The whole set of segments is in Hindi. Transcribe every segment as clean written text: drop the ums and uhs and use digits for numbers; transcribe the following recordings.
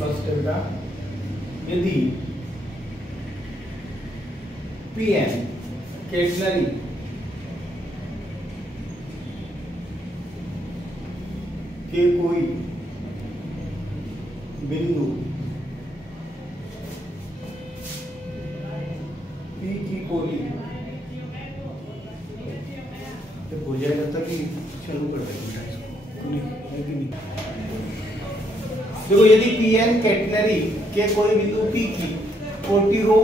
फर्स्ट है बेटा, यदि Pn कैटनरी के कोई बिंदु P की कोटि तो हो जाएगा तभी चालू कर देंगे इसको। देखो यदि Pn कैटनरी के कोई बिंदु P की कोटि हो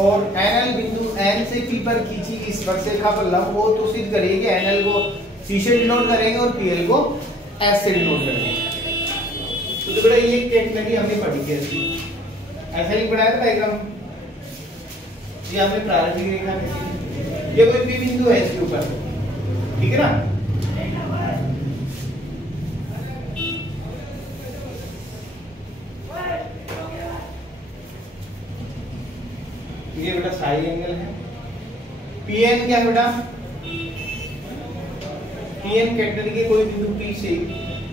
और NL बिंदु N से P पर खींची इस स्पर्शरेखा पर लंब हो तो सिद्ध करिए कि NL को C से डिनोट करेंगे और PL को S से डिनोट करेंगे। तो बेटा ये कैटनरी हमने पढ़ी थी, ऐसा ही पढ़ाया था डायग्राम, ये हमने प्रारंभिक रेखा खींची, ये कोई P बिंदु है इसके ऊपर, ठीक है ना। ये बेटा साई एंगल है। Pn क्या है बेटा, Pn कैटनरी के कोई बिंदु P से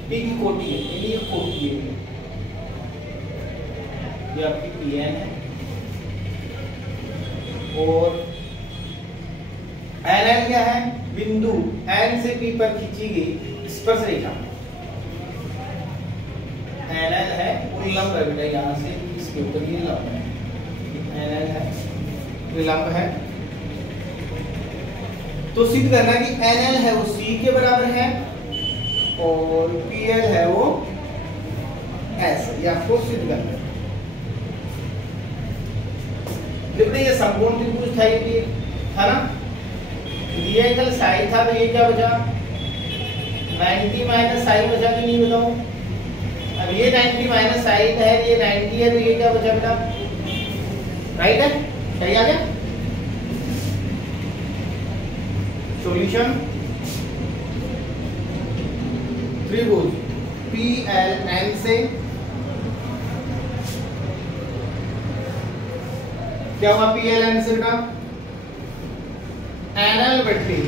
P की कोटि है, यानी ये कोटि है, ये आपकी Pn है। और NL क्या है, बिंदु N से P पर खींची गई स्पर्शरेखा, NL है उल्लंब है बेटा, यहाँ से इसके ऊपर ये लंब है, NL है लंब है। तो सिद्ध करना कि NL है वो C के बराबर है और PL है वो S, ये आपको सिद्ध करना है। देखो ये संपूर्ण त्रिभुज था, ये था ना, ये एंगल साई था, तो ये क्या बचा 90 माइनस साई बचा कि नहीं बताओ। अब ये 90 माइनस साई है, ये 90 है, तो ये क्या बचा बेटा, राइट है, सही आ गया। सॉल्यूशन त्रिभुज PLN से क्या हुआ, PLN से बेटा NL बट्टी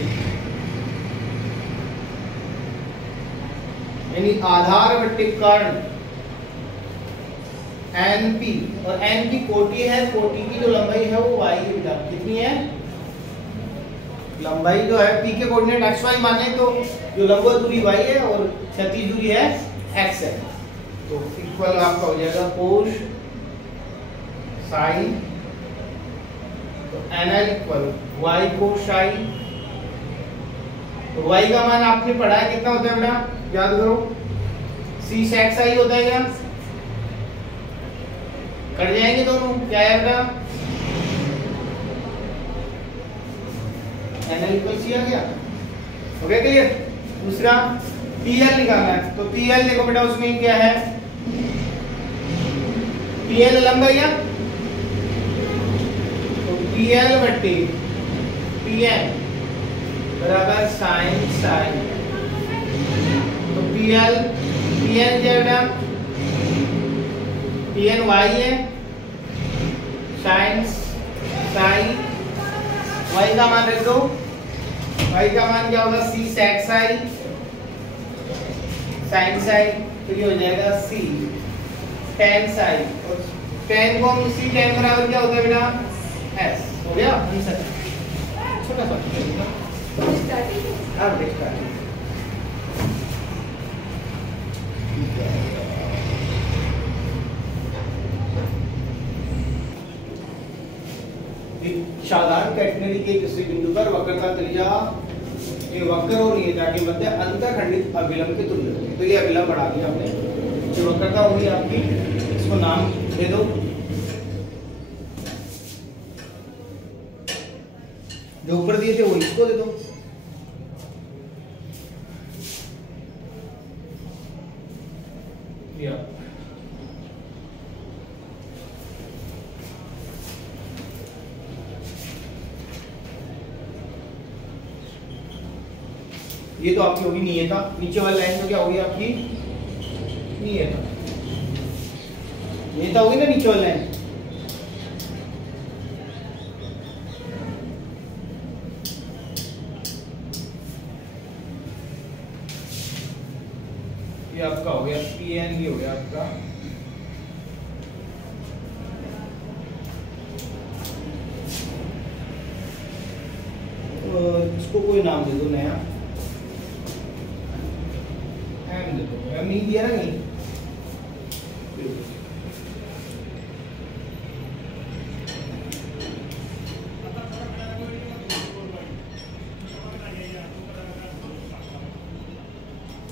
यानी आधार बट्टी कर्ण NP, और NP कोटि है, कोटि की जो लंबाई है वो y है बेटा, कितनी है लंबाई जो है, P के कोऑर्डिनेट xy माने तो जो लंबवत दूरी y है और क्षैतिज दूरी है x है, तो इक्वल आपका हो जाएगा कोस साइन, तो NL इक्वल y कोस साइन। तो y का मान आपने पढ़ा है कितना होता है बेटा, याद करो, c से xi होता है क्या, कट जाएंगे दोनों, क्या है बेटा NL इक्वल C आ गया, हो गया क्लियर। दूसरा PL निकालना है, तो PL देखो बेटा उसमें क्या है, PL लंब है क्या, तो PL बट्टी PN बराबर साइन साइन, तो PN क्या बेटा, PN y है, साइन साइन y का मान रख दो, y का मान क्या होगा c sec sine sine sine, तो ये हो जाएगा c tan साइन, और tan को हम c tan बराबर क्या होता है बेटा s, हो गया आंसर, छोटा सा अब स्टार्टिंग साधारण कैटनरी के किसी बिंदु पर वक्रता त्रिज्या के वक्र और नियता के मध्य अंतःखंडित अभिलंब के तुल्य होगी, तो ये अभिलंब बढ़ा दिया हमने, जो वक्रता होगी आपकी, इसको नाम दे दो, जो ऊपर दिए थे वो इसको दे दो, ये तो आपकी होगी नियता, नीचे वाली लाइन तो क्या होगी आपकी नियता, नियता होगी ना नीचे वाली लाइन, ये आपका हो गया PN, ये हो गया आपका नाम दे दो नया, एम दे दो, एम नहीं दिया ना, नहीं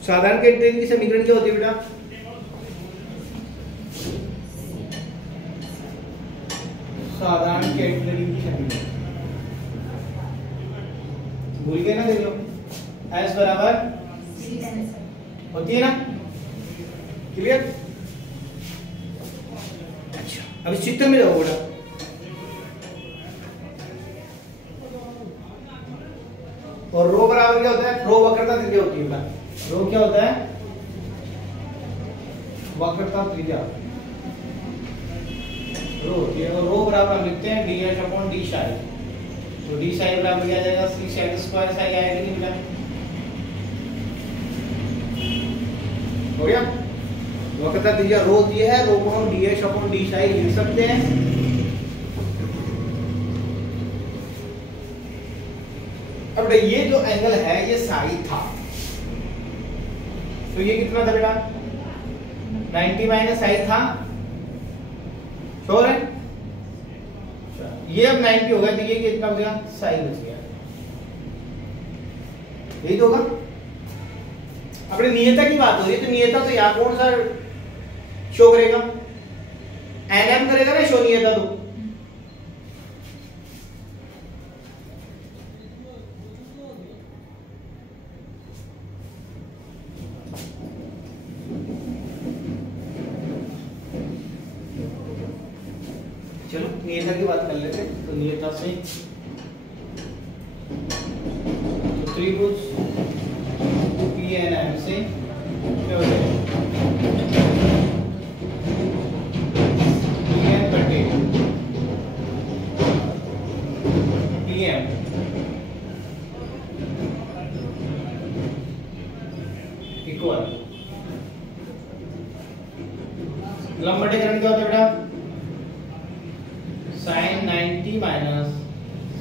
साधारण कैटेगरी की समीकरण क्या होती है बेटा? साधारण कैटेगरी की समीकरण भूल गए ना, देख लो S बराबर होती है ना, क्लियर? अच्छा अब इस चित्र में जाओ बेटा, और रो बराबर क्या होता है? रो वक्रता त्रिज्या होती है बेटा, रो क्या होता है? वक्रता त्रिज्या रो होती है, और रो बराबर हम लिखते हैं ds अपॉन d psi, तो d psi बराबर क्या आ जाएगा? c sec स्क्वायर psi आएगा नहीं बेटा, हो गया? वक्रता त्रिज्या रो होती है, रो को हम ds अपॉन d psi लिख सकते हैं। अब ये जो एंगल है ये साई था, तो ये कितना था बेटा? 90 माइनस साई था, श्योर है? ये अब 90 हो गया, तो ये कितना बच गया? साई बच गया, यही तो होगा। अपने नियता की बात हो रही है, तो नियता तो यहाँ कौन सा शो करेगा? एनएम करेगा ना शो नियता, तो चलो नियता की बात कर लेते हैं। तो नियता से तो त्रिभुज PNM से क्या हो जाएगा? PN बटे PM इक्वल लंब बटेकरण क्या होता है बेटा? sin 90 माइनस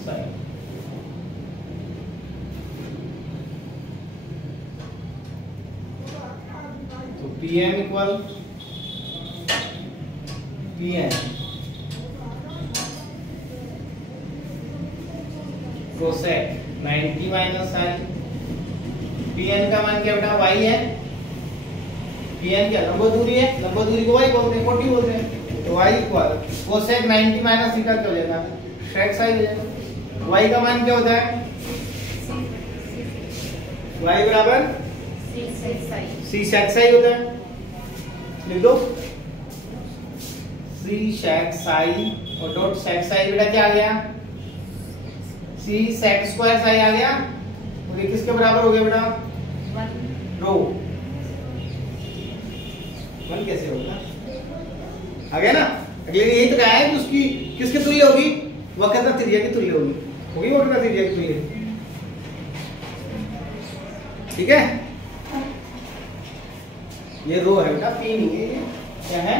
sin, तो PM equal PN cosec 90 minus sin, PN का मान क्या बेटा? y है, PN क्या? लंब दूरी है, लंब दूरी को y बोलते हैं, 40 बोलते हैं, तो y equal cosec 90 minus theta क्या हो जाएगा? सेक साई हो जाएगा। y का मान क्या होता है? y बराबर c सेक साई होता है, लिख दो c सेक साई और डॉट सेक साई बेटा क्या आ गया? c सेक स्क्वायर साई आ गया, तो ये किसके बराबर हो गया बेटा? रो 1 कैसे होगा? आ गया ना? अगले यही तो कहा है कि उसकी किसके तुल्य होगी? वक्रता त्रिज्या की तुल्य होगी वक्रता त्रिज्या की तुल्य, ठीक है? ये रो है बेटा, पी नहीं है, ये क्या है?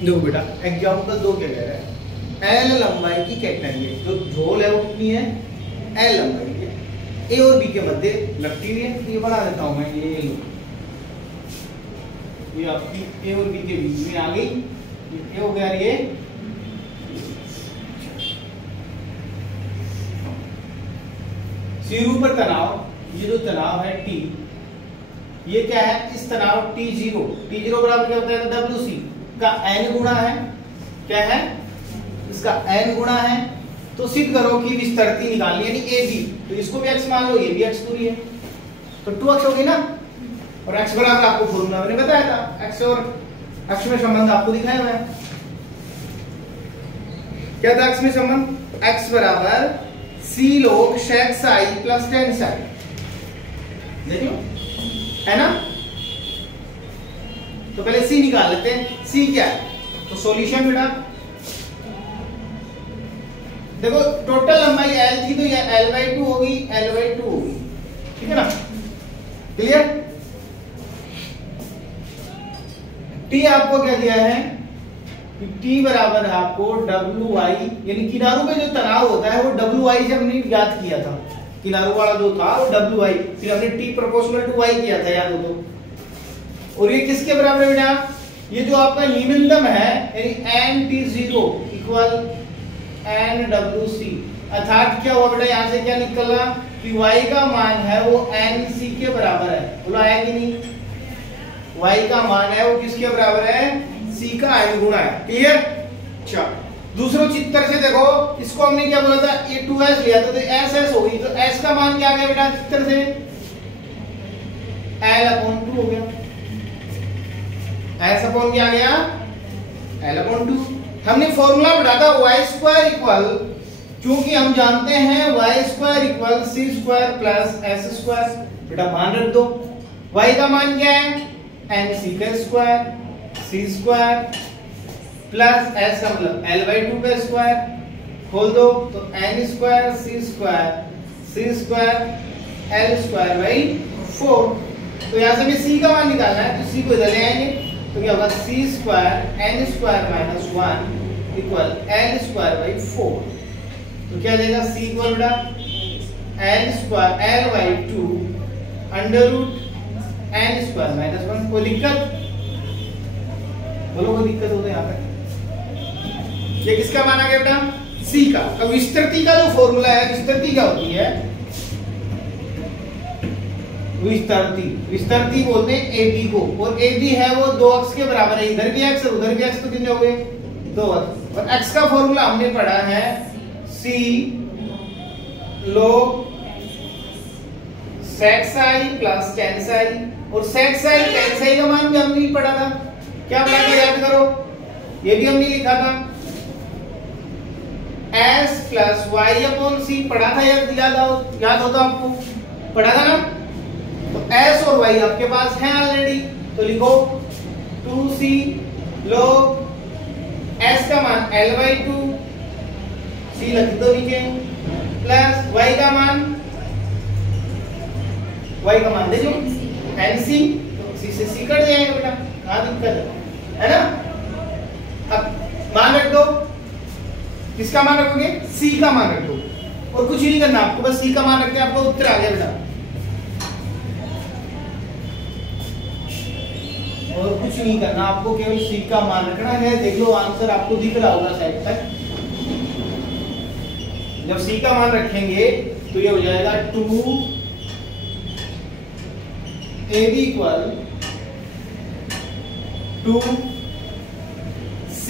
देखो बेटा एग्जाम्पल 2 क्या कह रहा है? एल लंबाई की कैटनरी है, जो झोल है वो कितनी है? एल लंबाई की है, ए और बी के मध्य लगती हुई है, तो ये बना देता हूं मैं, ये आपकी ए और बी के बीच में आ गई, ये हो गया ये सिरों पर तनाव, ये जो तनाव है T, ये क्या है? इस तनाव T0 बराबर क्या होता है? WC का n गुणा है, क्या है? इसका n गुणा है, तो सिद्ध करो कि विस्तृति निकालनी यानी AB, तो इसको भी x मान लो, ये भी x दूरी है, तो 2x होगी ना, और x बराबर आपको फॉर्मूला मैंने बताया था, x और x में संबंध आपको दिखाया हुआ है, क्या था x में संबंध? x बराबर c log sec psi plus tan psi, देखिए है ना? तो पहले c निकाल लेते हैं, c क्या है? तो सॉल्यूशन बेटा देखो, टोटल लंबाई l थी, तो ये l/2 होगी, l/2 होगी, ठीक है ना? क्लियर? t आपको क्या दिया है? टी बराबर है आपको डब्ल्यू आई, यानी किनारों पे जो तनाव होता है वो डब्ल्यू आई से हमने ज्ञात किया था, किनारों वाला जो था वो डब्ल्यू आई, फिर हमने टी प्रोपोर्शनल टू वाई किया था, याद हो तो। और ये किसके बराबर है बेटा, ये जो आपका न्यूनतम है यानी N T zero equal N W C, अर्थात क्या हुआ बेटा, यहां से क्या निकला कि y का मान है वो एन सी के बराबर है, बोला है कि नहीं, y का मान है वो किसके बराबर है, c का n गुना है, क्लियर। अच्छा दूसरों चित्र से देखो, इसको हमने क्या बोला था, A2S लिया था, तो SS होगी, तो S का मान क्या आ गया बेटा चित्र से, L/2 हो गया, S अपॉन क्या आ गया, L/2। हमने फॉर्मूला पढ़ा था y² इक्वल, क्योंकि हम जानते हैं y² equal c² plus s², बेटा मान रख दो, y का मान क्या है nc का स्क्वायर, c² प्लस s का मतलब l/2 का स्क्वायर, खोल दो तो n² c² l²/4। तो यहां से हमें c का मान निकालना है, तो c को इधर ले आएंगे, तो क्या होगा c² n² - 1 इक्वल l²/4। तो क्या देगा c इक्वल बेटा l/2 अंडर रूट n² - 1। कोई दिक्कत, बोलो कोई दिक्कत हो तो यहाँ पे। ये किसका माना गया बेटा, c का। अब विस्तृति का जो फॉर्मूला है, विस्तृति क्या होती है, विस्तृति बोलते हैं AB को, और AB है वो दो अक्ष के बराबर है, इधर भी x और उधर भी x, तो कितने हो गए, दो अक्ष। और x का फॉर्मूला हमने पढ़ा है c log sec psi plus tan psi, और sec psi tan psi का मान भी हमने पढ़ा था, क्या पढ़ा था याद करो, ये भी हमने लिखा था s प्लस y/c पढ़ा था, याद होता आपको, पढ़ा था ना। तो s और y आपके पास है ऑलरेडी, तो लिखो 2c log s का मान l/2, c लिख दो नीचे, प्लस y का मान देखो nc, तो c से c कट जाएगा बेटा, कहां दिक्कत है ना। अब मान रख दो, किसका मान रखोगे, c का मान रख दो, और कुछ नहीं करना आपको, बस c का मान रख के आपको उत्तर आ गया बेटा, और कुछ नहीं करना आपको, केवल c का मान रखना है। देख लो आंसर आपको दिख रहा होगा साइड तक, जब c का मान रखेंगे तो ये हो जाएगा 2ab इक्वल 2c,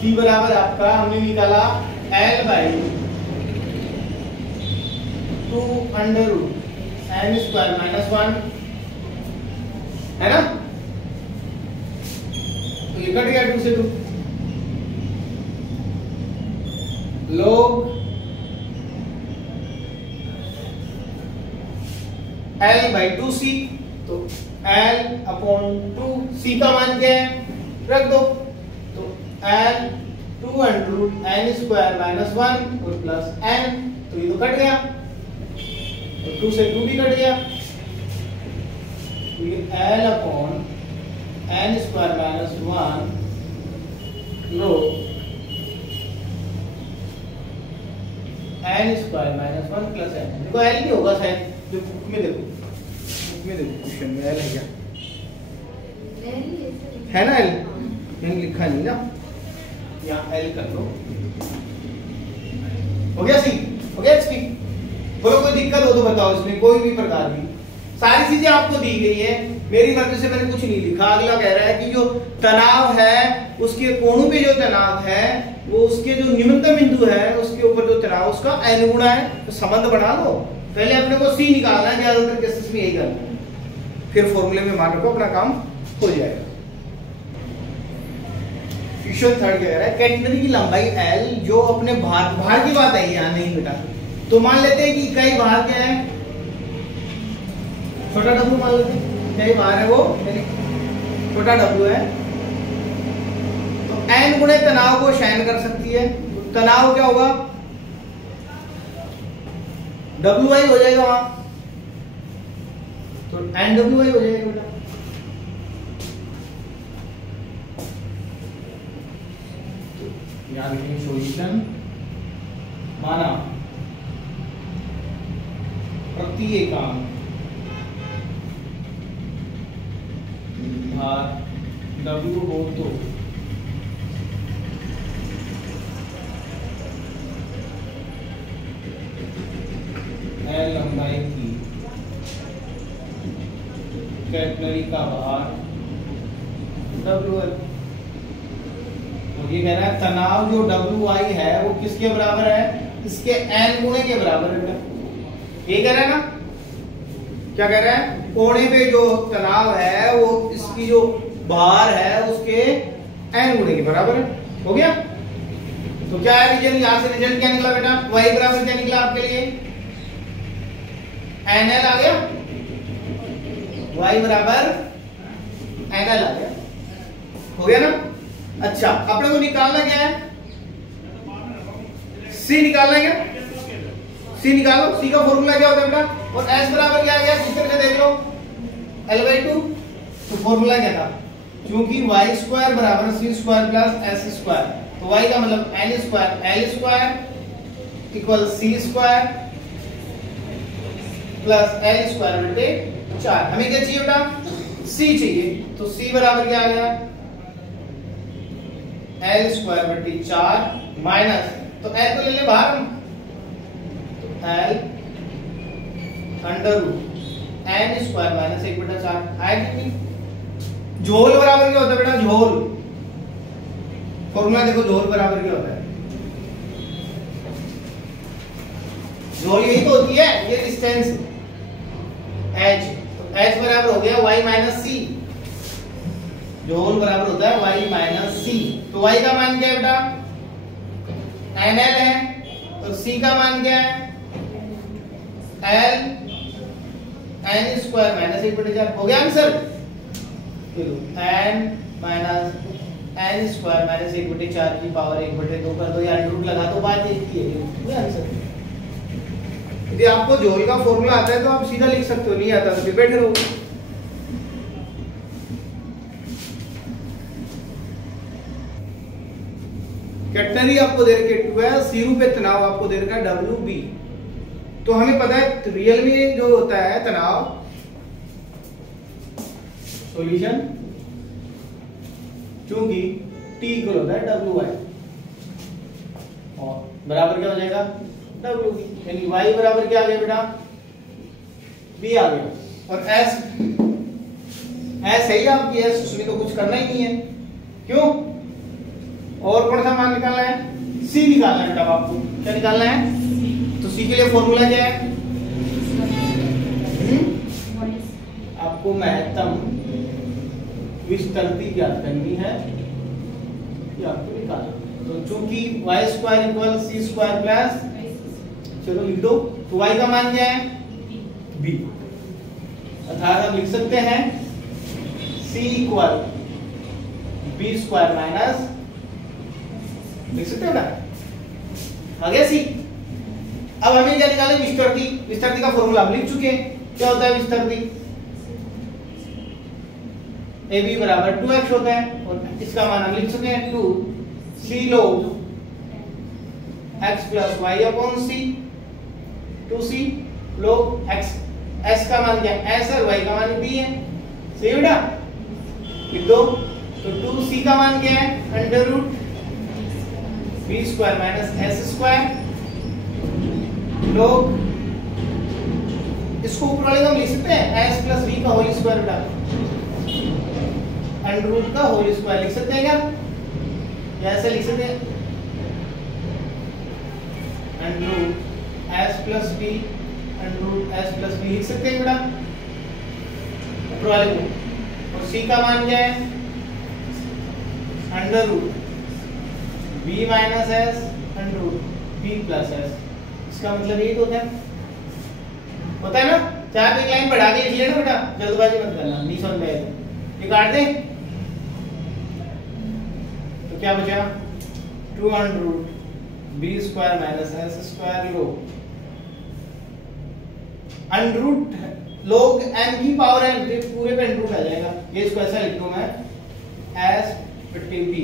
c बराबर आपका हमने निकाला l/2 अंडर रूट n² - 1, है ना। तो ये कट गया 2 से 2, log l/2c, तो l/2, c का मान क्या है रख दो, तो l2 अंडर रूट n² - 1 और प्लस n, तो ये तो कट गया, तो 2 से 2 भी कट गया, तो ये l/n² - 1 log n² - 1 plus n, देखो l भी होगा शायद, जो बुक में देखो क्वेश्चन में l है क्या, है ना l, मैंने लिखा नहीं ना, यहाँ l कर लो, हो गया c, हो गया h। बोलो कोई दिक्कत हो तो बताओ, इसमें कोई भी प्रकार की, सारी चीजें आपको दी गई है, मेरी मर्जी से मैंने कुछ नहीं लिखा। अगला कह रहा है कि जो तनाव है उसके कोणों पे जो तनाव है वो उसके जो न्यूनतम बिंदु है उसके ऊपर जो तनाव उसका n गुना है, तो संबंध बढ़ा लो, पहले अपने को c निकालना है, ज्यादातर केसेस में यही करना है, फिर फॉर्मूले में मान रखो, अपना काम हो जाएगा। क्वेश्चन 3 कह रहा है कैटेनरी की लंबाई l जो अपने भार की बात है यहाँ नहीं बेटा, तो मान लेते हैं कि इकाई भार क्या है, छोटा w मान लेते हैं, इकाई भार है वो छोटा w है, तो n गुणे तनाव को शयन कर सकती है, तो तनाव क्या होगा wi हो जाएगा वहां, तो nwi हो जाएगा बेटा, यहाँ लिखेंगे सॉल्यूशन माना प्रति एकांक भार W हो तो L लंबाई की कैटनरी का भार WL। तो ये कह रहा है तनाव जो WI है वो किसके बराबर है, इसके N गुणे के बराबर है। ये कह रहा है ना, क्या कह रहा है, कोने पे जो तनाव है वो इसकी जो भार है उसके N गुणे के बराबर है। हो गया। तो क्या है रिजल्ट, यहां से रिजल्ट क्या निकला बेटा, Y बराबर क्या निकला आपके लिए, NL आ गया, Y बराबर NL आ गया। हो गया ना। अच्छा, अपने को निकालना क्या है, C निकालना है क्या, C निकालो। C का फॉर्मूला क्या होता है बेटा, और S बराबर क्या आ गया, इस तरह से देख लो L/2। तो फॉर्मूला क्या था, क्योंकि y स्क्वायर बराबर c square plus s square, तो y का मतलब n square l square equal c square plus l square बटे 4। हमें क्या चाहिए बेटा, c चाहिए। तो c बराबर क्या आ गया, l स्क्वायर बटे 4 माइनस, तो l को ले ले बाहर हम, तो l under root n square minus 1/4 आएगा कि झोल बराबर क्या होता है बेटा, झोल फॉर्मूला देखो, झोल बराबर क्या होता है, झोल यही तो होती है, ये डिस्टेंस h, तो h बराबर हो गया y माइनस c, झोल बराबर होता है y माइनस c। तो y का मान क्या है बेटा, NL है, और c का मान क्या है, L n स्क्वायर माइनस 1/4। हो गया answer, n minus n square minus 1/4 की पावर 1/2 कर दो, या अंडर रूट लगा दो, बात एक ही है आंसर। यदि आपको जोल का फॉर्मूला आता है तो आप सीधा लिख सकते हो, नहीं आता तो फिर बैठे रहो। कैटनरी आपको दे रखी है 12, सिरू पे तनाव आपको दे रखा है WB। तो हमें पता है रियल में जो होता है तनाव, सॉल्यूशन क्योंकि T इक्वल होता है WI, और बराबर क्या हो जाएगा WB, यानी Y बराबर क्या आ गया बेटा, B आ गया, और S है ही आपकी S, उसमें तो कुछ करना ही नहीं है, क्यों। और कौन सा मान निकालना है, C निकालना है बेटा, आपको क्या निकालना है, तो C के लिए फॉर्मूला क्या है, आपको महत्तम विस्तृति ज्ञात करनी है, ये आपको निकालना। तो चूंकि y square equal c square plus, चलो लिख दो, तो y का मान क्या है, b, अर्थात हम लिख सकते हैं c equal b square minus, लिख सकते हो ना, आ गया c। अब हमें क्या निकाले, विस्तृति। विस्तृति का फॉर्मूला हम लिख चुके हैं, क्या होता है विस्तृति, AB बराबर 2x होता है, और इसका मान हम लिख चुके हैं 2c log x plus y upon c, 2c log x, s का मान क्या है s, और y का मान b है, सही बेटा, लिख दो। तो 2c का मान क्या है, under root b square minus s square log, इसको ऊपर वाले का हम लिख सकते हैं s प्लस v का होल स्क्वायर बेटा, अंडर रूट का होल स्क्वायर लिख सकते हैं क्या, या ऐसे लिख सकते हैं under root s plus v, under root s plus v लिख सकते हैं बेटा ऊपर वाले को। और c का मान क्या है, under root b minus s under root b plus s, इसका मतलब यही तो होता है ना। चाहे तो एक लाइन बढ़ा के लिख लेना बेटा, जल्दबाजी मत करना, नहीं समझ में आए ये काट दे, तो क्या बचा 2 under root b square minus s square log under root log n की पावर n, पूरे पे अंडर रूट आ जाएगा। ये इसको ऐसा लिख दूं मैं s बटे b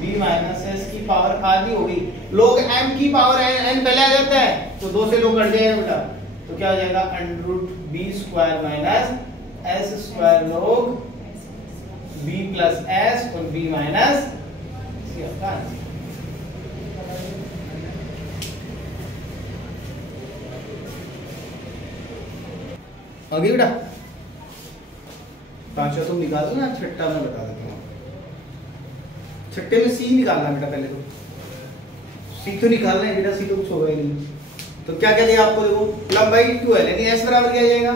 b माइनस s की पावर आधी हो गई, log m की पावर n पहले आ जाता है तो 2 से 2 कट जाएगा बेटा, तो क्या हो जाएगा √b square minus s square log b plus s और b माइनस c आपका आंसर। आगे बेटा पांचवा तुम निकाल दो ना, छठा मैं बता देता हूँ। छठे में सी निकालना बेटा, पहले तो सी तो निकालना है बेटा, सी तो कुछ होगा ही नहीं। तो क्या क्या दिया आपको, देखो लंबाई 2l यानी s बराबर क्या आ जाएगा,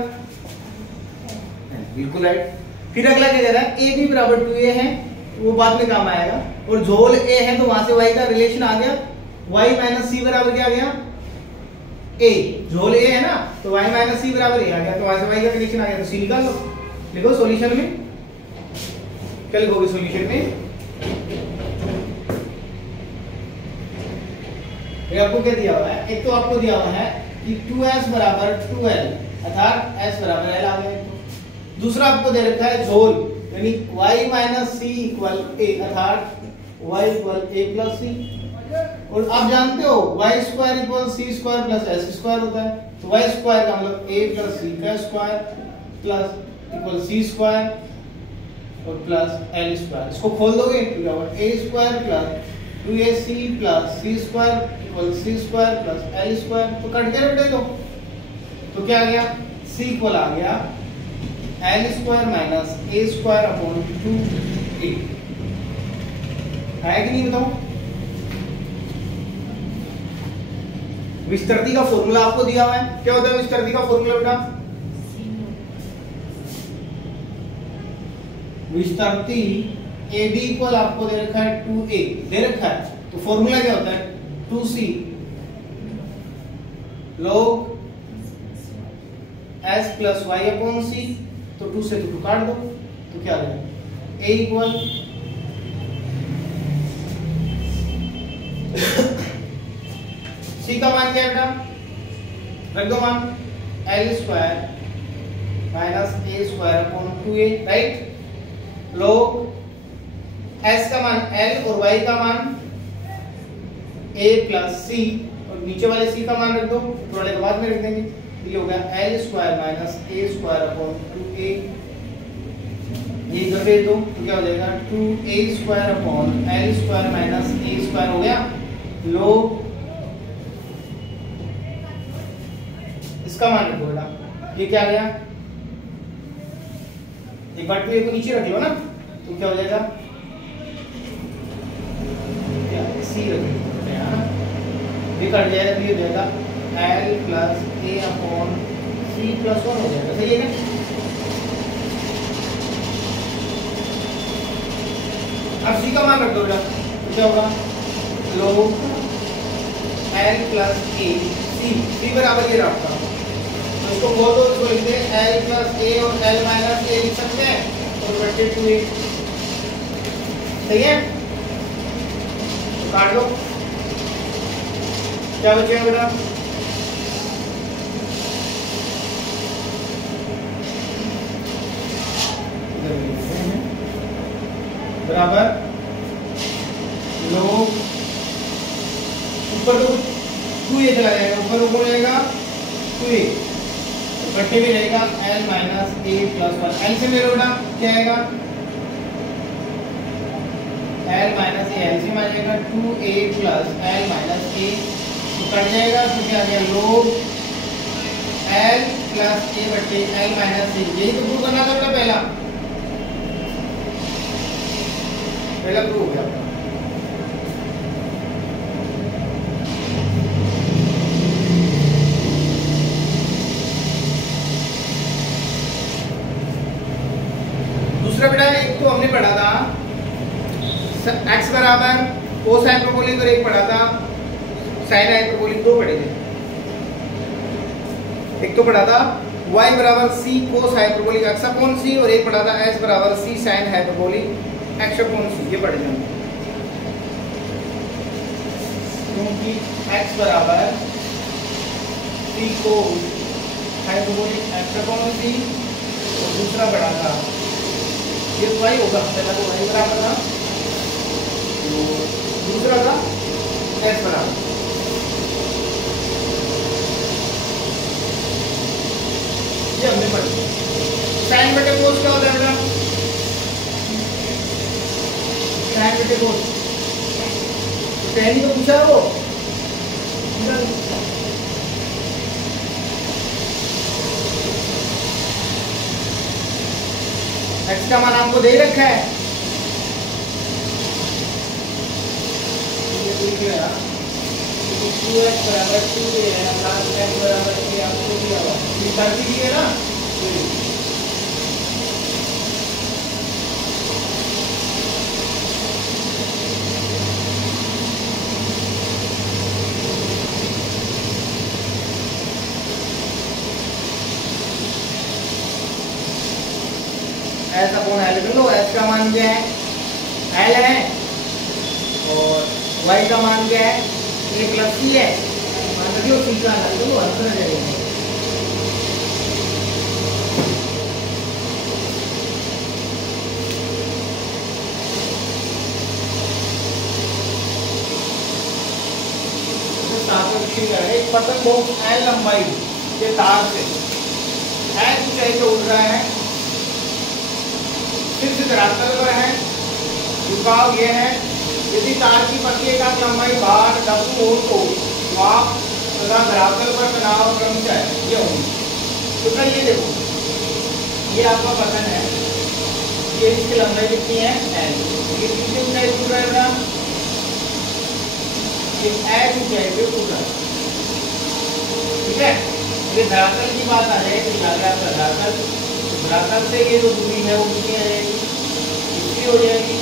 बिल्कुल राइट। फिर अगला क्या दे रहा है, a भी बराबर 2a है, वो बाद में काम आएगा, और झोल a है तो वहां से y का रिलेशन आ गया, y माइनस c बराबर क्या आ गया a, झोल a है ना तो y माइनस c बराबर a आ गया, तो वहां से y का रिलेशन आ गया, तो c निकाल लो। लिखो सॉल्यूशन में, क्या लिखोगे सॉल्यूशन में, आपको क्या दिया हुआ है, एक तो आपको दिया हुआ है कि 2s बराबर 2l अर्थात s बराबर l आ गया, दूसरा आपको दे रखा है झोल यानी y minus c equal a अर्थात y equal a plus c, और आप जानते हो y square equal c square plus s square होता है, तो y स्क्वायर का मतलब a प्लस c का square plus equal c square और प्लस l स्क्वायर, इसको खोल दोगे तो क्या होगा a square plus 2ac plus c square equal c square plus l square, तो कट गया बेटा, तो क्या आ गया c इक्वल आ गया l square minus a square upon 2a, है कि नहीं बताओ। विस्तृति का फॉर्मूला आपको दिया हुआ है, क्या होता है विस्तृति का फॉर्मूला बेटा, विस्तृति AB इक्वल आपको दे रखा है 2A दे रखा है, तो फॉर्मूला क्या होता है 2C log s plus y upon c, तो 2 से 2 काट दो तो क्या आ जाएगा A इक्वल c का मान क्या बेटा, रख दो मान l square minus a square upon 2a right, log s का मान l और y का मान a प्लस c, और नीचे वाले c का मान रख दो, थोड़ा देर बाद में रख देंगे, ये हो गया l square minus a square upon 2a, ये इधर भेज दो तो क्या हो जाएगा 2a square upon l square minus a square हो गया, log इसका मान रखो बेटा, ये क्या आ गया, एक बार 2a को नीचे रख लो ना तो क्या हो जाएगा, क्या c रख लो यहाँ, ये कट जाएगा तो ये हो जाएगा l plus a upon c plus 1 हो जाएगा, सही है ना। अब c का मान रख दो बेटा, तो क्या होगा log l plus a c बराबर ये रखता, तो इसको खोल दो, इसको लिख दे l प्लस a और l माइनस a लिख सकते हैं, तो 22a, सही है, काट दो, क्या बचेगा बेटा, बराबर लोग ऊपर तो 2a चला जाएगा, ऊपर हो जाएगा 2a, बट्टे में रहेगा l minus a plus 1, l से मेरे बेटा क्या आएगा l माइनस a, एलसीएम आ जाएगा 2a plus l minus a, तो कट जाएगा तो क्या आ गया लोग l प्लस a बट्टे l माइनस a, यही तो प्रूव करना था बेटा, पहला प्रूव हो गया। दूसरा बेटा एक तो हमने पढ़ा था x बराबर कोस हाइपरबोलिक और एक पढ़ा था साइन हाइपरबोलिक, दो पढ़े थे, एक तो पढ़ा था y बराबर c cos hyperbolic x upon c, और एक पढ़ा था s बराबर c sine hyperbolic x upon c, ये पढ़ जाएंगे क्योंकि x बराबर c cos hyperbolic x upon c, और दूसरा पढ़ा था ये y होगा, पहला तो y बराबर था दूसरा था एस बराबर ये हमने पढ़ लिया। साइन बटे कोस क्या होता है बेटा? साइन बटे कोस तो टैन ही तो पूछा है वो। एक्स का मान आपको दे रखा है, टू एक्स बराबर 2 है प्लस एक्स बराबर 3 आपको दिया हुआ है, कर दीजिए ना। ऐसा कौन है लिख लो, एस का मान क्या है? एल है और वाई का मान क्या है? ए प्लस सी है। मान लो सी का अलग तो आंसर आ जाएगा। एक पतंग बहुत एल लंबाई के तार से एल ऊंचाई पे उड़ रहा है, सिर्फ धरातल पर है, झुकाव ये है। यदि तार की पत्ती का लंबाई बार W हो तो माप तथा धरातल पर तनाव क्रमशः ये होंगे। तो कल ये देखो, ये आपका पतन है, ये इसकी लंबाई कितनी है? L। ये कितनी ऊंचाई उड़ रहा है बेटा? ये L ऊंचाई पे उड़ रहा है, ठीक है। ये धरातल की बात आ जाए तो आगे आपका धरातल, धरातल से ये जो दूरी है वो कितनी आ जाएगी? इतनी हो जाएगी।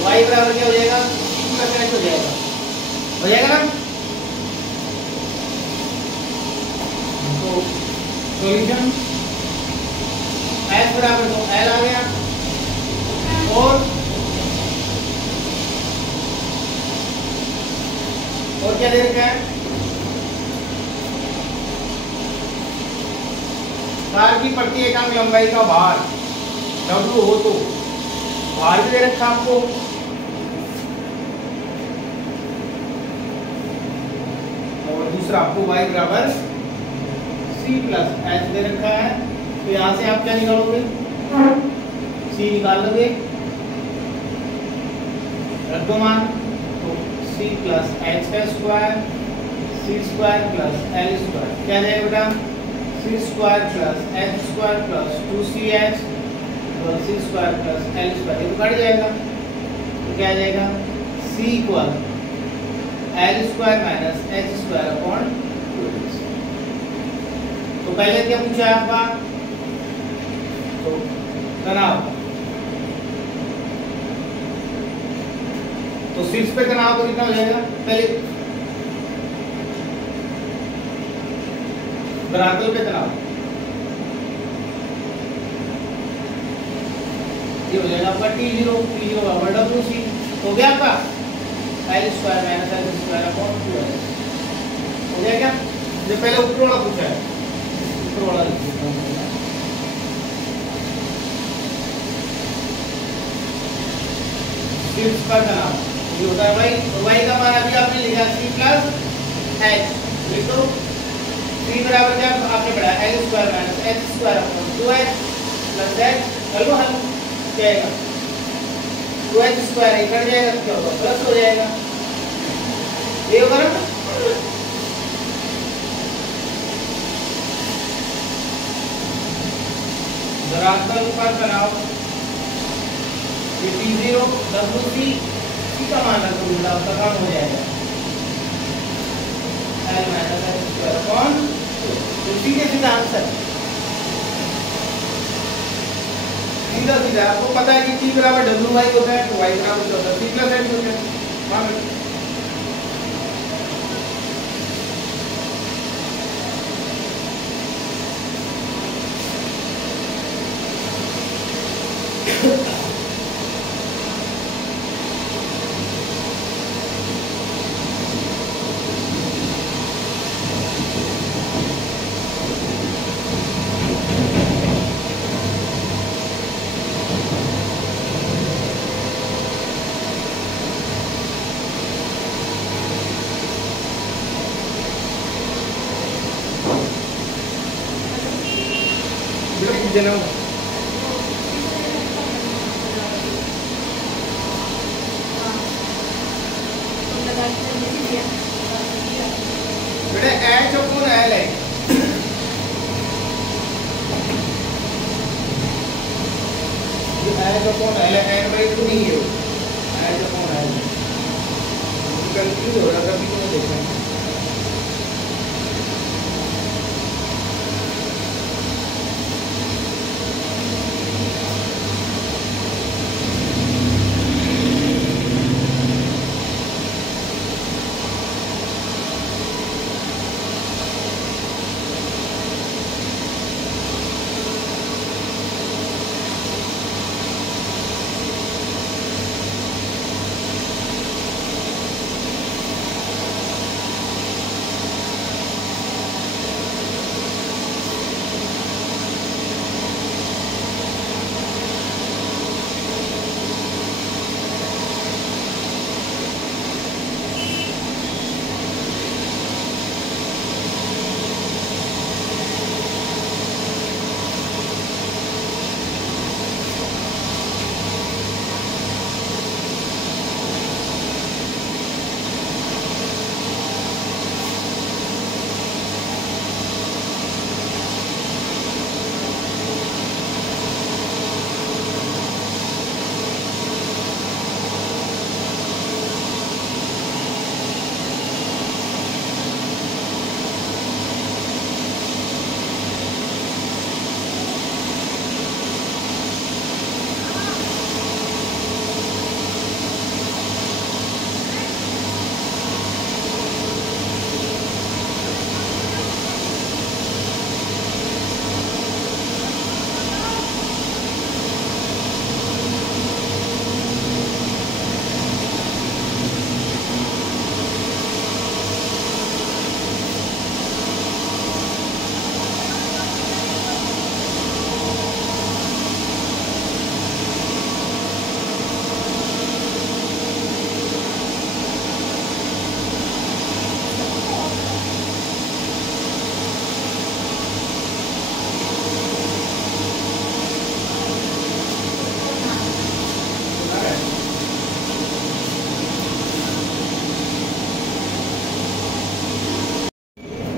y बराबर क्या हो जाएगा? c+h हो जाएगा, हो जाएगा ना। तो सॉल्यूशन s बराबर तो l आ गया और क्या दे रखा है? तार की प्रति एकांक लंबाई का भार W हो तो भार भी दे रखा आपको। और दूसरा आपको y बराबर c+h दे रखा है। तो यहां से आप क्या निकालोगे? c निकाल लोगे, रख दो मान, तो c+h का स्क्वायर c² + l² क्या जाएगा बेटा? c² + h² + 2ch और c² + l² ये कट जाएगा, तो क्या आ जाएगा? c = l² - h² तो पहले क्या पूछा है आपका? तो तनाव, तो शीर्ष पे तनाव तो कितना हो जाएगा? पहले धरातल पे तनाव ये हो जाएगा आपका T0 बराबर WC हो गया आपका l² - l² हो गया क्या? जो पहले ऊपर वाला पूछा है, ऊपर वाला लिख देता हूं। शीर्ष पर तनाव ये होता है y, और y का मान अभी आपने लिखा c+h, लिख दो। c बराबर क्या आपने पढ़ा? l² - h² 2h + h हल हल जाएगा, 2h² कट जाएगा, क्या होगा? प्लस हो जाएगा, ये होगा ना। धरातल पर तनाव ये T0 WC का मान रखो बेटा, उसका काम हो जाएगा l - h² तो सीधे सीधा आंसर सीधा सीधा। आपको पता है कि T बराबर WY होता है, तो Y बराबर होता है c+h होता है। जना बेटा एच अपॉन एल है, एच अपॉन एल है, एन बाई टू नहीं है वो, एच अपॉन एल कंफ्यूज हो रहा था अभी तो देखा।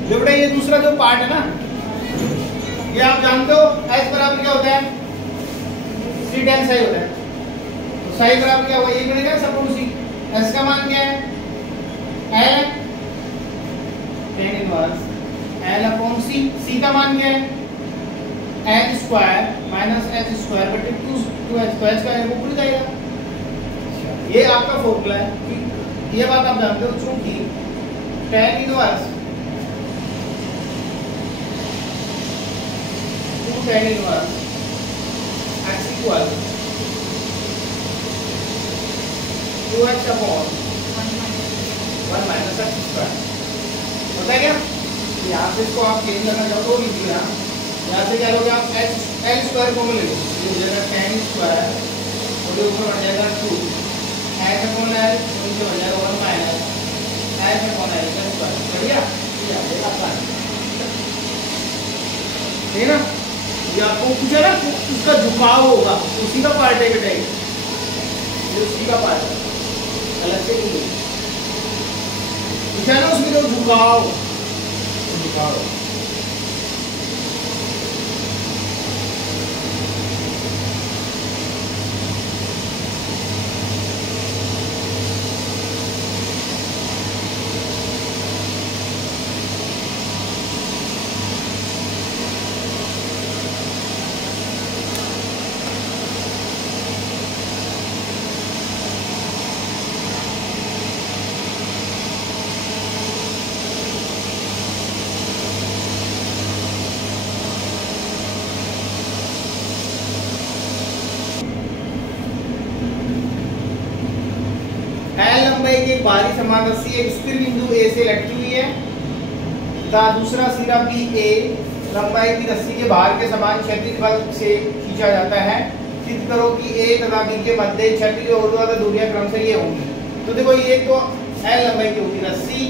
जो बेटा ये दूसरा जो पार्ट है ना, ये आप जानते हो एच बराबर क्या होता है, सी tan साई होता है, तो साई बराबर क्या हुआ, ये बनेगा सब सी। एस का मान क्या है, L tan inverse L upon C. C का मान क्या है, H square minus H square बटे 2h, तो एच का ऊपर जाएगा। ये आपका फॉर्मूला है, ये बात आप जानते हो, चूंकि tan inverse tan inverse x equal 2h upon 1 minus x square होता है क्या। यहाँ से इसको आप चेंज करना चाहो तो लीजिए, यहाँ से क्या लोगे आप एल स्क्वायर को ले लो, ये हो जाएगा tan स्क्वायर और ये ऊपर बन जाएगा 2 h अपॉन l, नीचे बन जाएगा 1 माइनस h अपॉन l का स्क्वायर। बढ़िया, ये आ गया आसान, ठीक है ना। ये आपको पूछा ना उसका झुकाव होगा, उसी का पार्ट है बेटा, ये उसी का पार्ट है, अलग से नहीं पूछा ना उसमें जो झुकाव। लंबाई की एक बाहरी समान रस्सी एक स्थिर बिंदु ए से लटकी हुई है तथा दूसरा सिरा भी ए लंबाई की रस्सी के बाहर के समान क्षैतिज बल से खींचा जाता है। सिद्ध करो कि ए तथा बी के मध्य क्षैतिज और ऊर्ध्वाधर दूरियां क्रमशः ये होंगी। तो देखो ये तो एल लंबाई की होगी रस्सी,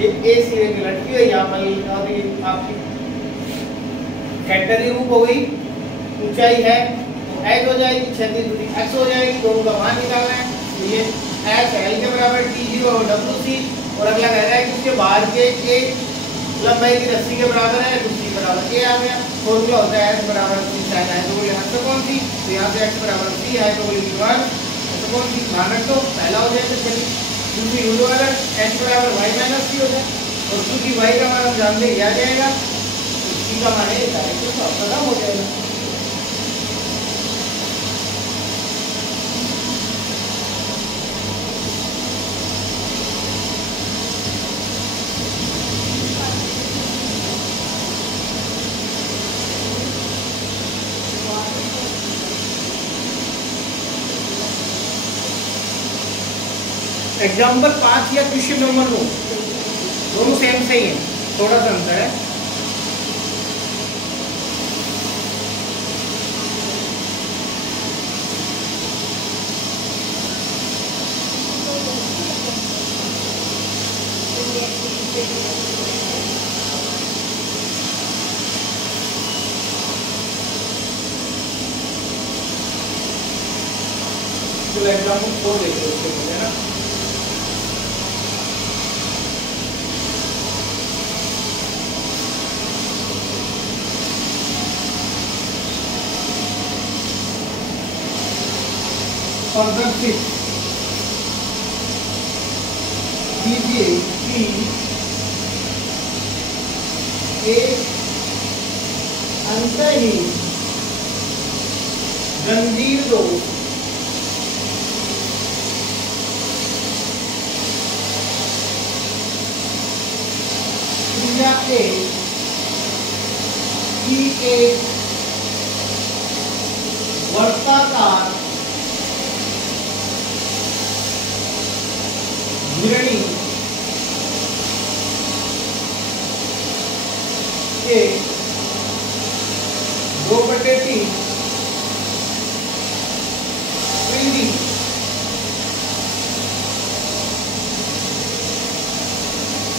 ये ए सिरे में लटकी हुई, यहाँ पर आपकी कैटरी रूप हो गई ऊंचाई है, एच हो जाएगी, क्षैतिज दूरी एक्स हो जाएगी, दोनों का मान निकालना है। तो ये एच एल के बराबर, टी जीरो और डब्ल्यू सी, और अगला कह रहा है कि उसके बाद के एक लंबाई की रस्सी के बराबर है, दूसरी बराबर ए आ गया। फॉर्मूला होता है एच बराबर सी साइन है, तो बोले हमें कौन सी, तो यहाँ से एक्स बराबर सी है, तो बोले वन तो कौन सी, ध्यान रखो पहला हो जाए तो चलिए। दूसरी रूल अगर एच बराबर वाई माइनस सी हो जाए, और क्योंकि वाई का मान हम जानते ही आ जाएगा, तो सी का मान डायरेक्ट तो खत्म हो जाएगा। एग्जाम्पल 5 या क्वेश्चन नंबर 2 दोनों सेम से ही है, थोड़ा सा अंतर है। तो एग्जाम्पल 4 देखिए उसके लिए है ना। फंक्शन 6 कीजिए कि एक अंतहीन जंजीर दो क्रिया की एक वर्ताकार घूर्णी के 2/3 परिधि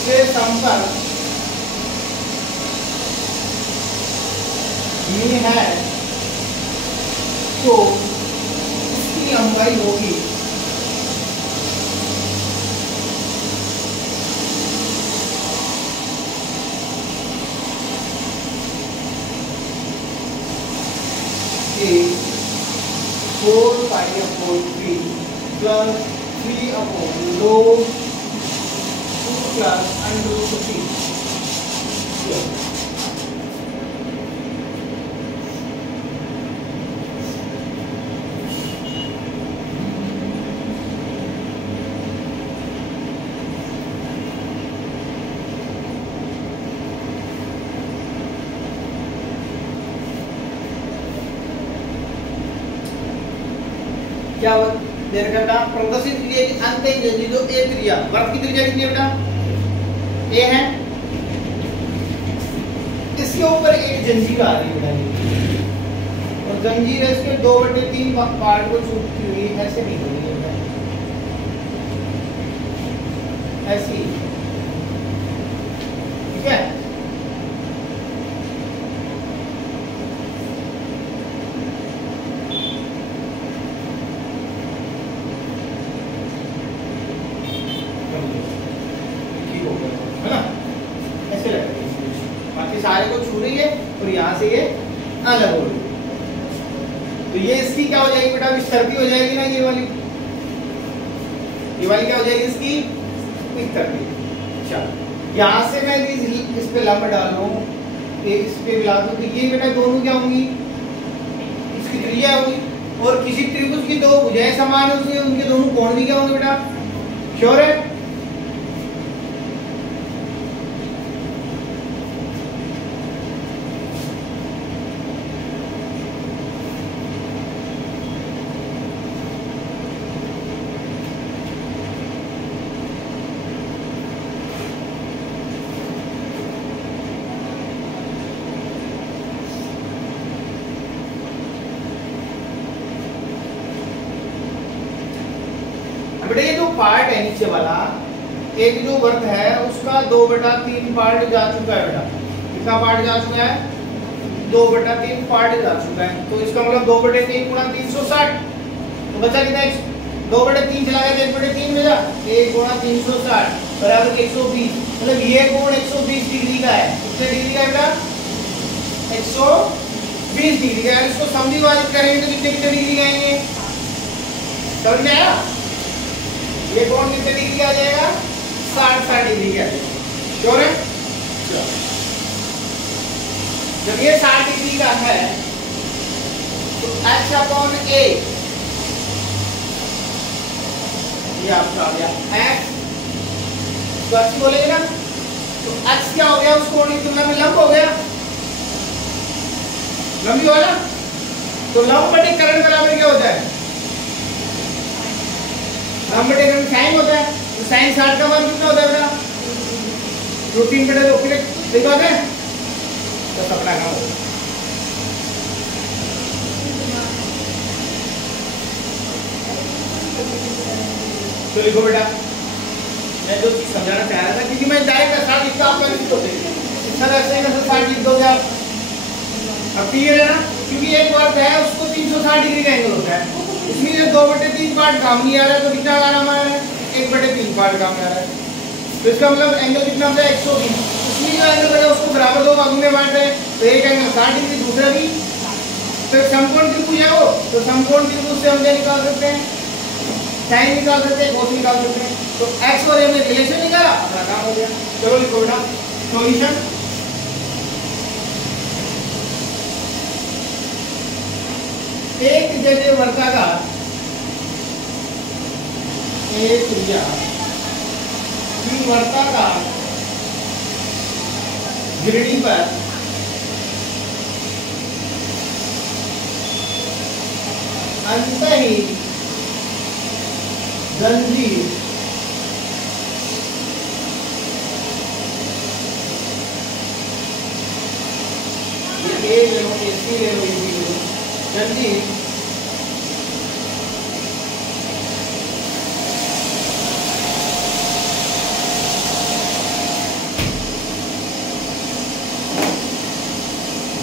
से संपर्क में है, तो इसकी लंबाई होगी A 4 pi upon 3 plus 3 upon log 2 plus under root 3. क्या देर घंटा प्रदर्शित क्रिया की अंतिम जंजीर जो ए त्रिज्या, वर्ग की त्रिज्या कितनी है बेटा, ए है, इसके ऊपर एक जंजीर आ रही है बेटा, और जंजीर है इसके 2/3 पार्ट को छूटती हुई ऐसे नहीं होगी बेटा, ऐसी, ठीक है। सारे को छू रही है और यहाँ से ये अलग हो रही है, तो ये इसकी क्या हो जाएगी बेटा, विस्तृति हो जाएगी ना, ये वाली क्या हो जाएगी इसकी विस्तृति। चलो यहाँ से मैं इस पे लंब डाल लूं, इस पे मिला दूं, तो ये बेटा दोनों क्या होंगी, इसकी त्रिज्या होगी, और किसी त्रिभुज की दो भुजाएं समान होंगी, उनके दोनों कोण भी क्या होंगे बेटा, श्योर है। बेटा ये जो पार्ट है नीचे वाला, एक जो वर्ग है उसका 2/3 पार्ट जा चुका है बेटा, कितना पार्ट जा चुका है, 2/3 पार्ट जा चुका है, तो इसका मतलब 2/3 गुणा 360, तो बचा कितना x 2/3 चला गया 1/3 में जा, 1 गुणा 360 बराबर 120, मतलब ये कोण 120 डिग्री का है। कितने डिग्री का बेटा? 120 डिग्री का है। इसको सम विभाजित करेंगे तो कितने कितने डिग्री का आएंगे? समझ में आया? ये कोण कितने डिग्री का आ जाएगा? 60 डिग्री का। श्योर है? जब ये 60 डिग्री का है तो h/a ये आपका आ गया x, तो x बोलेंगे ना, तो x क्या हो गया? उस कोण की तुलना में लंब हो गया, लंबी हो ना, तो लंब बटे कर्ण बराबर क्या होता है? लंब बटे कर्ण साइन होता है, तो साइन 60 का मान कितना होता है बेटा? √3/2। फिर सही बात है, तो अपना काम होगा। तो लिखो बेटा, मैं जो चीज समझाना चाह रहा था, क्योंकि मैं डायरेक्ट 60 लिखता आपका लिख दो, इस तरह से 60 लिख दोगे आप। अब क्लियर है ना? क्योंकि एक वर्ग है उसको 360 डिग्री का एंगल होता है, इसलिए 2/3 पार्ट काम नहीं आ रहा है, तो कितना आ रहा हमारा? 1/3 पार्ट काम आ रहा है, तो इसका मतलब एंगल कितना होता है? 120। इसलिए जो एंगल है उसको बराबर दो भागों में बांट रहे हैं, तो एक एंगल 60 डिग्री, दूसरा भी, तो एक समकोण त्रिभुज है वो, तो समकोण त्रिभुज से हम क्या निकाल सकते हैं? साइन निकाल सकते हैं, कोस निकाल सकते हैं, तो x और a में रिलेशन निकाला, अपना काम हो गया। चलो लिखो बेटा सॉल्यूशन। एक जैसे वर्गाकार एक त्रिज्या की वर्गाकार ग्रिडी पर अंतही जंजीर ये ले लो, इसकी ले लो, इसकी ले लो, जंजीर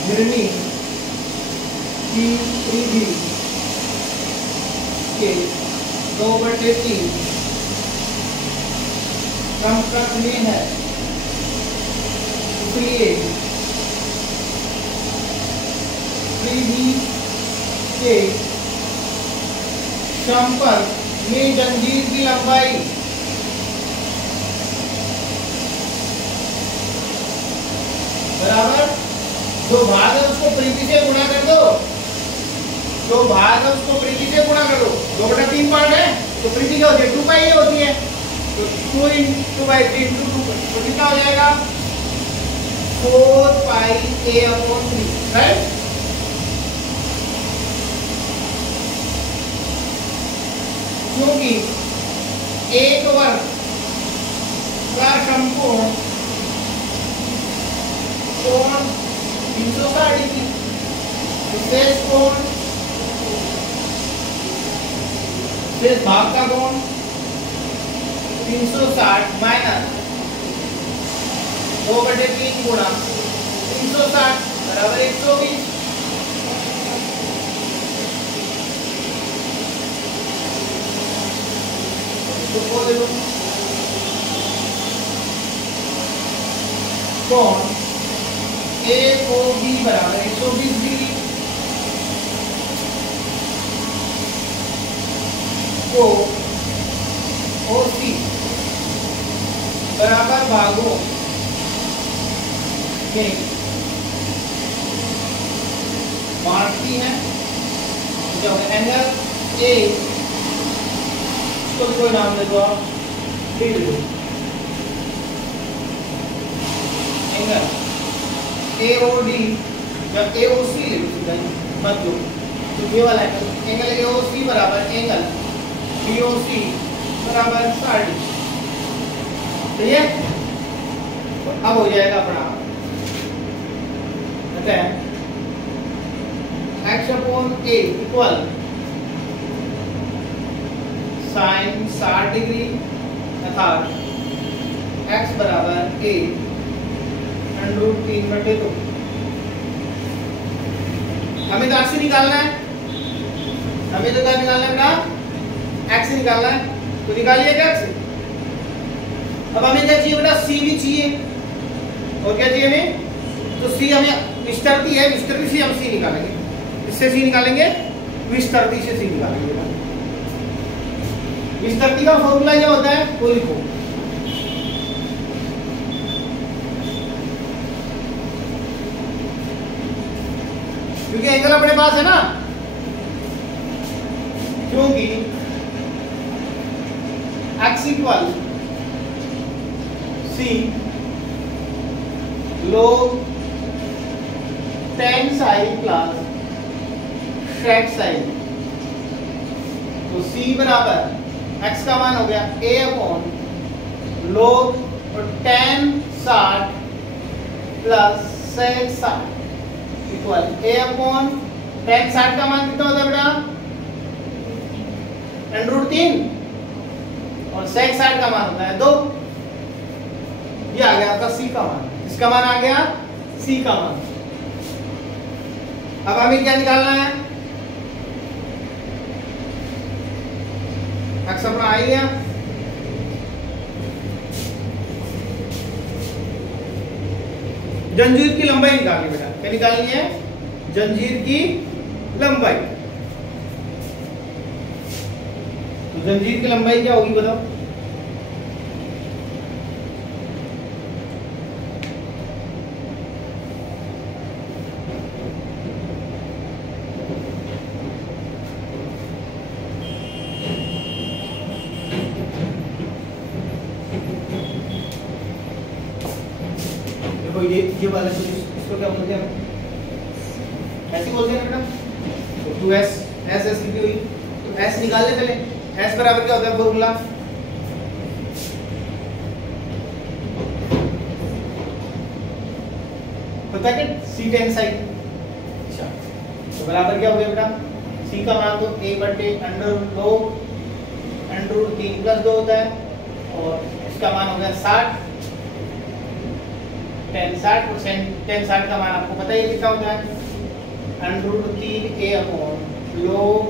घिरनी की परिधि के 2/3 समकक्ष में है, इसलिए परिधि के संपर्क में जंजीर की लंबाई बराबर जो भाग है उसको परिधि से गुणा कर दो, जो भाग है उसको परिधि से गुणा कर दो। 2/3 पार्ट है तो परिधि क्या होती है? 2π होती है, तो 2 × 2/3 × 2, तो कितना हो जाएगा? 4πa/3, right? क्योंकि एक वर्ग का समकोण कोण 360 डिग्री, विशेष कोण शेष भाग का कोण 360 माइनस 2/3 गुणा 360 बराबर 120। तो बोल दो कोण AOB बराबर 120 डिग्री को OC बराबर भागों में बांटती है, जो एंगल A को कोई नाम दे दो आप, एंगल AOD जब AOC मत दो, तो ये वाला एंगल AOC बराबर एंगल BOC बराबर 60। ठीक है, तो अब हो जाएगा अपना x/a इक्वल साइन 60 डिग्री अर्थात x बराबर a √3/2 हमें तो एक्स निकालना है, हमें तो क्या निकालना है बेटा, एक्स निकालना है, तो निकालिए क्या एक्स। अब हमें क्या चाहिए बेटा, सी भी चाहिए, और क्या चाहिए हमें, तो सी हमें विस्तारती है, विस्तारती से हम सी निकालेंगे, इससे सी निकालेंगे, विस्तारती से सी निकालेंगे। विस्तारती का फॉर्मूला क्या होता है, वो लिखो, क्योंकि एंगल अपने पास है ना, क्योंकि x equal C log tan sine plus sec sine, तो c बराबर x का मान हो गया a अपॉन log और tan 60 plus sec 60 equal a upon tan 60 का मान कितना होता है बेटा, √3, और sec 60 का मान होता है 2। ये आ गया आपका c का मान, इसका मान आ गया c का मान। अब हमें क्या निकालना है, x अपना आ गया, जंजीर की लंबाई निकालनी बेटा, क्या निकालनी है, जंजीर की लंबाई। तो जंजीर की लंबाई क्या होगी बताओ, देखो ये वाला इसको क्या बोलते हैं, ऐसे बोलते हैं बेटा, तो 2s s s कितनी हुई, तो s निकाल ले पहले, s बराबर क्या होता है फॉर्मूला, पता है c tan साइन। अच्छा, तो बराबर क्या हो गया बेटा, c का मान तो a बटे √3 प्लस 2 होता है, और इसका मान हो गया 60, tan 60 का मान आपको पता ही है कितना होता है, √3a अपॉन log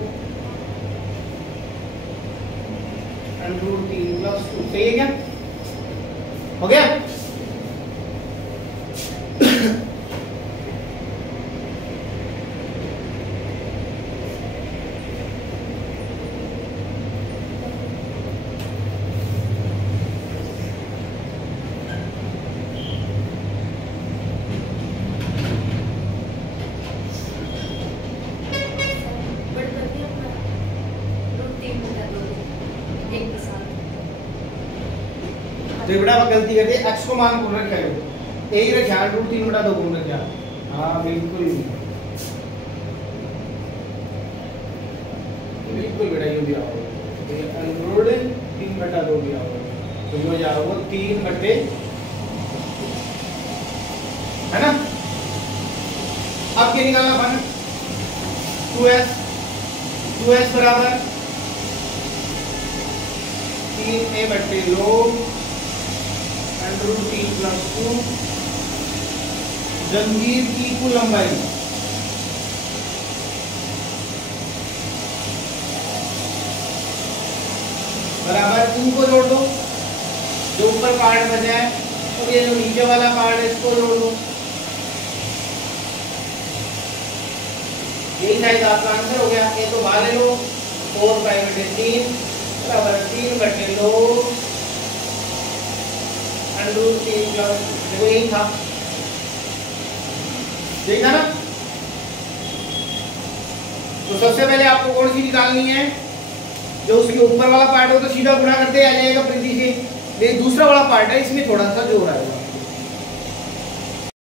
√3 प्लस 2, सही है क्या, हो गया। तो ये बड़ा गलती कर दी, x को मान पूर्ण रखा है, a ही रखा √3 बटा 2 पूर्ण रखा, हाँ बिल्कुल बिल्कुल बेटा ये दिया होगा, √3 बटा 2 दिया होगा, तो ये हो जाएगा 3 बटे, है ना। अब क्या निकालना अपन, 2s बराबर 3a बटे log √3 प्लस 2, जंजीर की कुल लंबाई बराबर, इनको जोड़ दो, जो ऊपर पार्ट बचा है और ये जो नीचे वाला पार्ट है इसको जोड़ दो, यही शायद आपका आंसर हो गया। ये तो बाहर ले लो, 4π/3 बराबर 3 बटे log √3 प्लस, देखो यही था, देखा ना। तो सबसे पहले आपको कौन सी निकालनी है, जो उसके ऊपर वाला पार्ट हो तो सीधा गुणा करते आ जाएगा प्रीति से, ये दूसरा वाला पार्ट है इसमें थोड़ा सा जोड़